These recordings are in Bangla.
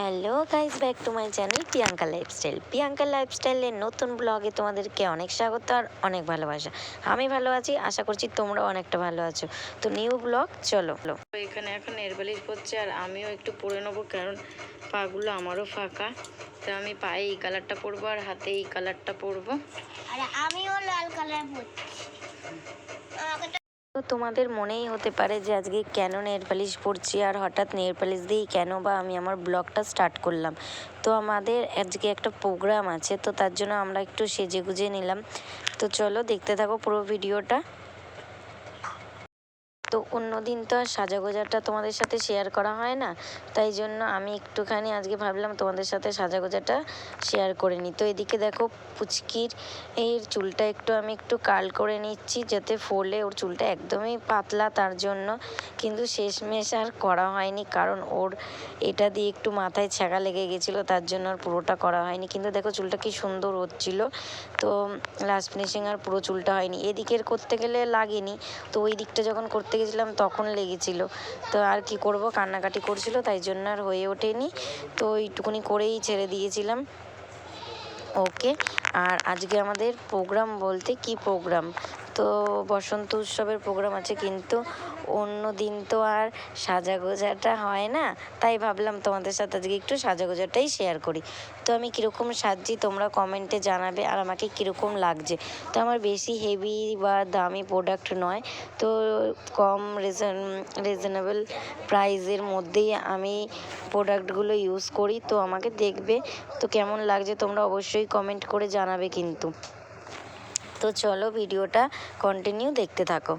Hello guys, back to my channel Priyanka lifestyle. Priyanka লাইফস্টাইলের নতুন ব্লগে তোমাদেরকে অনেক স্বাগত আর অনেক ভালোবাসা। আমি ভালো আছি, আশা করছি তোমরাও অনেকটা ভালো আছো। তো নিউ ব্লগ চলো। এখানে এখন নেলপালিশ পড়ছে আর আমিও একটু পরে নেবো, কারণ পাগুলো আমারও ফাঁকা। তো আমি পায়ে এই কালারটা পরবো আর হাতে এই কালারটা পরবো। আর আমিও লাল কালার পরছি। তো তোমাদের মনেই হতে পারে যে আজকে কেন নেল পালিশ পরছি আর হঠাৎ নেল পালিশ দিয়েই কেন বা আমি আমার ব্লগটা স্টার্ট করলাম। তো আমাদের আজকে একটা প্রোগ্রাম আছে, তো তার জন্য আমরা একটু সেজে গুজে নিলাম। তো চলো দেখতে থাকো পুরো ভিডিওটা। তো অন্যদিন তো আর সাজাগোজাটা তোমাদের সাথে শেয়ার করা হয় না, তাই জন্য আমি একটুখানি আজকে ভাবলাম তোমাদের সাথে সাজাগোজাটা শেয়ার করে নিই। তো এদিকে দেখো পুচকির এর চুলটা আমি একটু কার্ল করে নিচ্ছি, যাতে ফোলে। ওর চুলটা একদমই পাতলা, তার জন্য। কিন্তু শেষমেশ আর করা হয়নি, কারণ ওর এটা দিয়ে একটু মাথায় ছ্যাঁকা লেগে গেছিলো, তার জন্য আর পুরোটা করা হয়নি। কিন্তু দেখো চুলটা কি সুন্দর হচ্ছিল। তো লাস্ট ফিনিশিং আর পুরো চুলটা হয়নি। এদিকের করতে গেলে লাগেনি, তো ওই দিকটা যখন করতে গেছিলাম তখন লেগেছিল। তো আর কি করব, কান্নাকাটি করছিল, তাই জন্য আর হয়ে ওঠেনি। তো এইটুকুনি করেই ছেড়ে দিয়েছিলাম ওকে। আর আজকে আমাদের প্রোগ্রাম বলতে কি প্রোগ্রাম, তো বসন্ত উৎসবের প্রোগ্রাম আছে, কিন্তু অন্য দিন তো আর সাজাগোজাটা হয় না, তাই ভাবলাম তোমাদের সাথে আজকে একটু সাজাগোজাটাই শেয়ার করি। তো আমি কীরকম সাজছি তোমরা কমেন্টে জানাবে, আর আমাকে কীরকম লাগছে। তো আমার বেশি হেভি বা দামি প্রোডাক্ট নয়, তো কম রিজনেবল প্রাইসের মধ্যেই আমি প্রোডাক্টগুলো ইউজ করি। তো আমাকে দেখবে, তো কেমন লাগছে তোমরা অবশ্যই কমেন্ট করে জানাবে কিন্তু। তো চলো ভিডিওটা কন্টিনিউ দেখতে থাকো।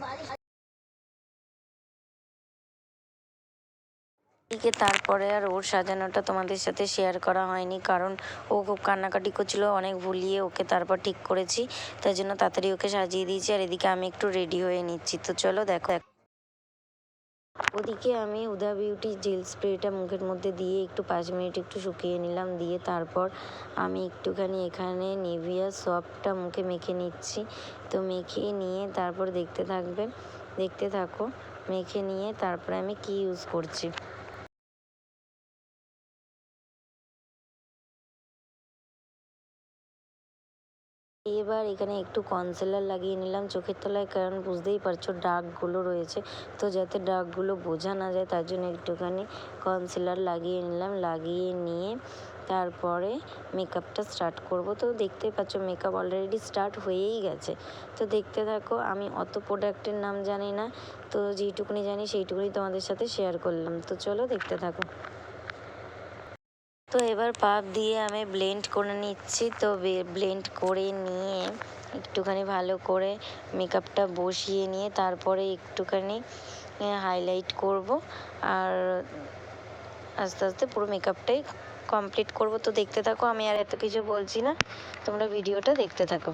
এদিকে তারপরে আর ওর সাজানোটা তোমাদের সাথে শেয়ার করা হয়নি, কারণ ও খুব কান্নাকাটি করছিল, অনেক ভুলিয়ে ওকে তারপর ঠিক করেছি, তাই জন্য তাড়াতাড়ি ওকে সাজিয়ে দিয়েছি। আর এদিকে আমি একটু রেডি হয়ে নিচ্ছি। তো চলো দেখো। ওদিকে আমি হুদা বিউটি জেল স্প্রেটা মুখের মধ্যে দিয়ে একটু 5 মিনিট একটু শুকিয়ে নিলাম, দিয়ে তারপর আমি একটুখানি এখানে নিভিয়া সফটটা মুখে মেখে নিচ্ছি। তো মেখে নিয়ে তারপর দেখতে থাকো। মেখে নিয়ে তারপরে আমি কি ইউজ করছি। এবার এখানে একটু কনসিলার লাগিয়ে নিলাম চোখের তলায়, কারণ বুঝতেই পারছো দাগগুলো রয়েছে। তো যাতে দাগগুলো বোঝা না যায়, তার জন্য একটুখানি কনসিলার লাগিয়ে নিলাম। লাগিয়ে নিয়ে তারপরে মেকআপটা স্টার্ট করব। তো দেখতেই পাচ্ছ মেকআপ অলরেডি স্টার্ট হয়েই গেছে। তো দেখতে থাকো। আমি অত প্রোডাক্টের নাম জানি না, তো যেইটুকুনি জানি সেইটুকুনি তোমাদের সাথে শেয়ার করলাম। তো চলো দেখতে থাকো। তো এবার পাপ দিয়ে আমি ব্লেন্ড করে নিচ্ছি। তো ব্লেন্ড করে নিয়ে একটুখানি ভালো করে মেকআপটা বসিয়ে নিয়ে তারপরে একটুখানি হাইলাইট করব, আর আস্তে আস্তে পুরো মেকআপটাই কমপ্লিট করব। তো দেখতে থাকো, আমি আর এত কিছু বলছি না, তোমরা ভিডিওটা দেখতে থাকো।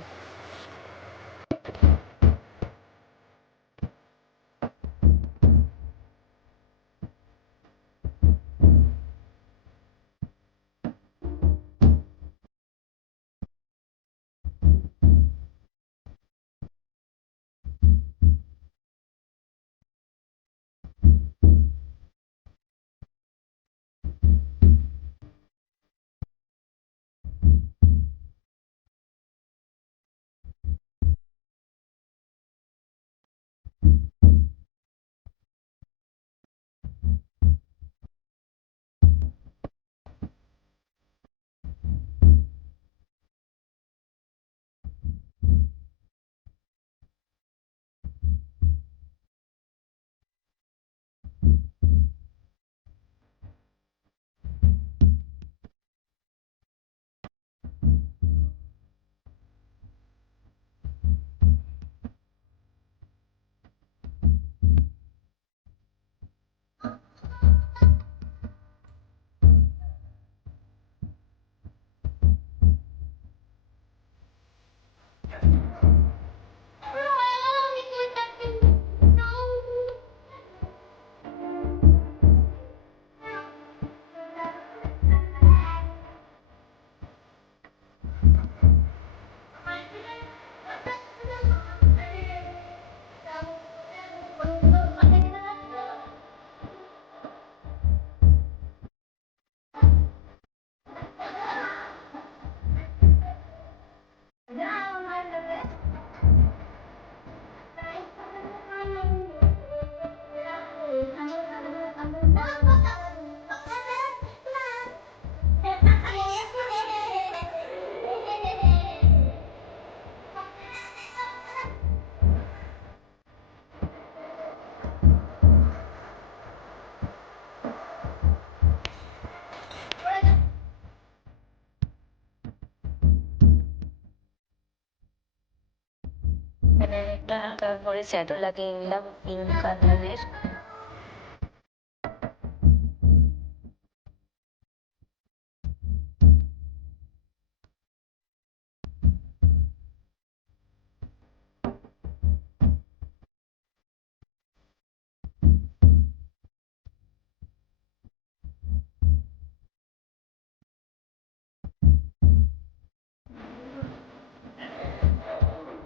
তারপরে শ্যাডো লাগিয়ে নিলাম পিঙ্ক কালারের।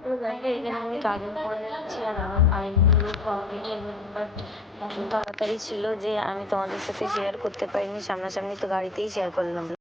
তো দেখো এখানে আমি কাজল করে নিচ্ছি আর আমার আইগুলো ফাউন্ডেশন বাট এত তাড়াতাড়ি ছিল যে আমি তোমাদের সাথে শেয়ার করতে পারিনি, সামনাসামনি তো গাড়িতেই শেয়ার করলাম।